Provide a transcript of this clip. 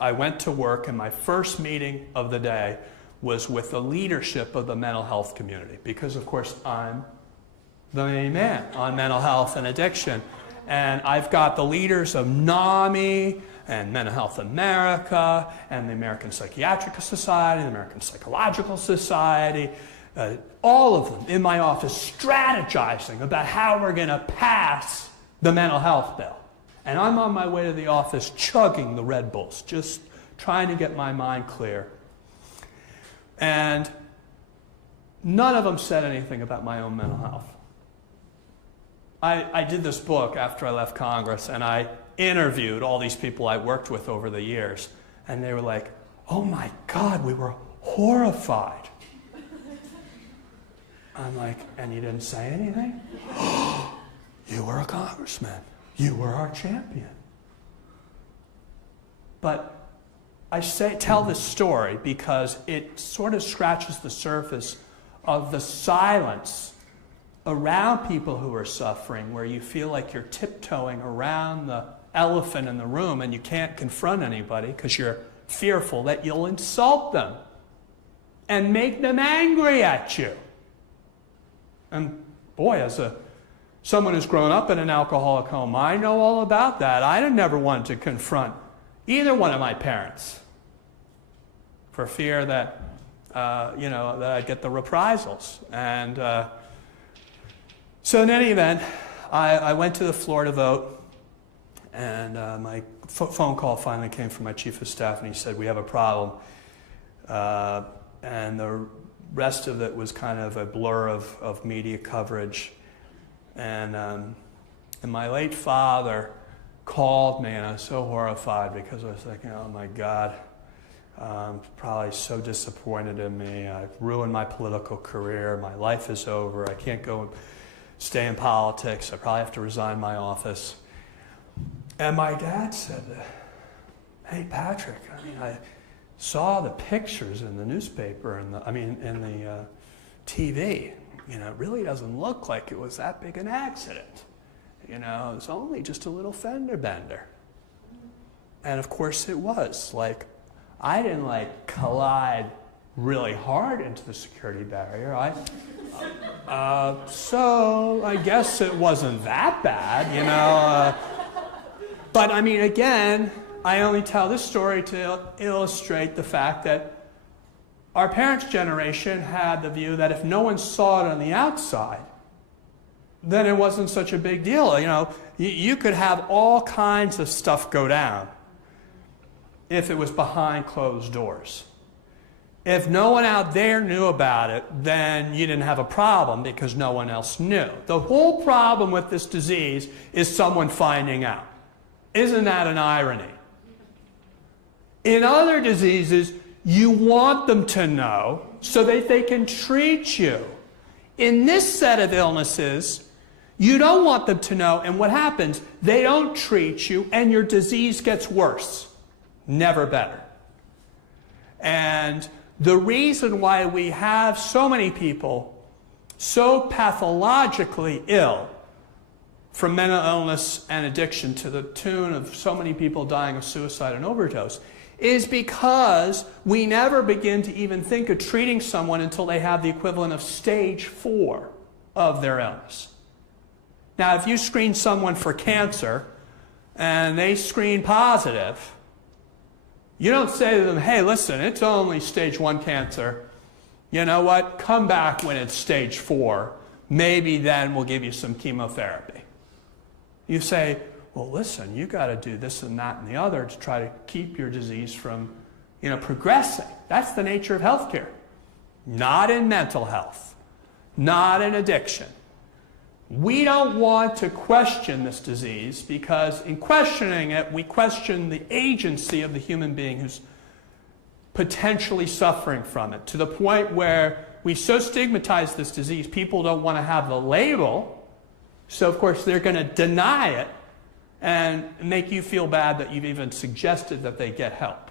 I went to work, and my first meeting of the day was with the leadership of the mental health community, because of course I'm the main man on mental health and addiction. And I've got the leaders of NAMI and Mental Health America and the American Psychiatric Society, the American Psychological Society, all of them in my office strategizing about how we're going to pass the mental health bill. And I'm on my way to the office chugging the Red Bulls, just trying to get my mind clear. And none of them said anything about my own mental health. I did this book after I left Congress, and I interviewed all these people I worked with over the years, and they were like, oh my God, we were horrified. I'm like, and you didn't say anything? You were a congressman. You were our champion. But I tell this story because it sort of scratches the surface of the silence around people who are suffering, where you feel like you're tiptoeing around the elephant in the room and you can't confront anybody because you're fearful that you'll insult them and make them angry at you. And boy, as someone who's grown up in an alcoholic home, I know all about that. I never wanted to confront either one of my parents for fear that, that I'd get the reprisals. And so in any event, I went to the floor to vote, and my phone call finally came from my chief of staff, and he said, we have a problem. And the rest of it was kind of a blur of media coverage. And my late father called me, and I was so horrified because I was thinking, oh my God, I'm probably so disappointed in me. I've ruined my political career. My life is over. I can't go stay in politics. I probably have to resign my office. And my dad said, hey, Patrick, I saw the pictures in the newspaper and in the TV. It really doesn't look like it was that big an accident. It was only just a little fender bender. And of course it was. I didn't collide really hard into the security barrier. So I guess it wasn't that bad, But again, I only tell this story to illustrate the fact that our parents' generation had the view that if no one saw it on the outside, then it wasn't such a big deal. You could have all kinds of stuff go down if it was behind closed doors. If no one out there knew about it, then you didn't have a problem because no one else knew. The whole problem with this disease is someone finding out. Isn't that an irony? In other diseases, you want them to know so that they can treat you. In this set of illnesses, you don't want them to know, and what happens? They don't treat you, and your disease gets worse. Never better. And the reason why we have so many people so pathologically ill from mental illness and addiction, to the tune of so many people dying of suicide and overdose, is because we never begin to even think of treating someone until they have the equivalent of stage 4 of their illness. Now, if you screen someone for cancer and they screen positive, you don't say to them, hey, listen, it's only stage 1 cancer. You know what? Come back when it's stage 4. Maybe then we'll give you some chemotherapy. You say, well, listen, you got to do this and that and the other to try to keep your disease from, progressing. That's the nature of healthcare. Not in mental health, not in addiction. We don't want to question this disease because in questioning it, we question the agency of the human being who's potentially suffering from it, to the point where we so stigmatize this disease, people don't want to have the label, so of course they're going to deny it and make you feel bad that you've even suggested that they get help.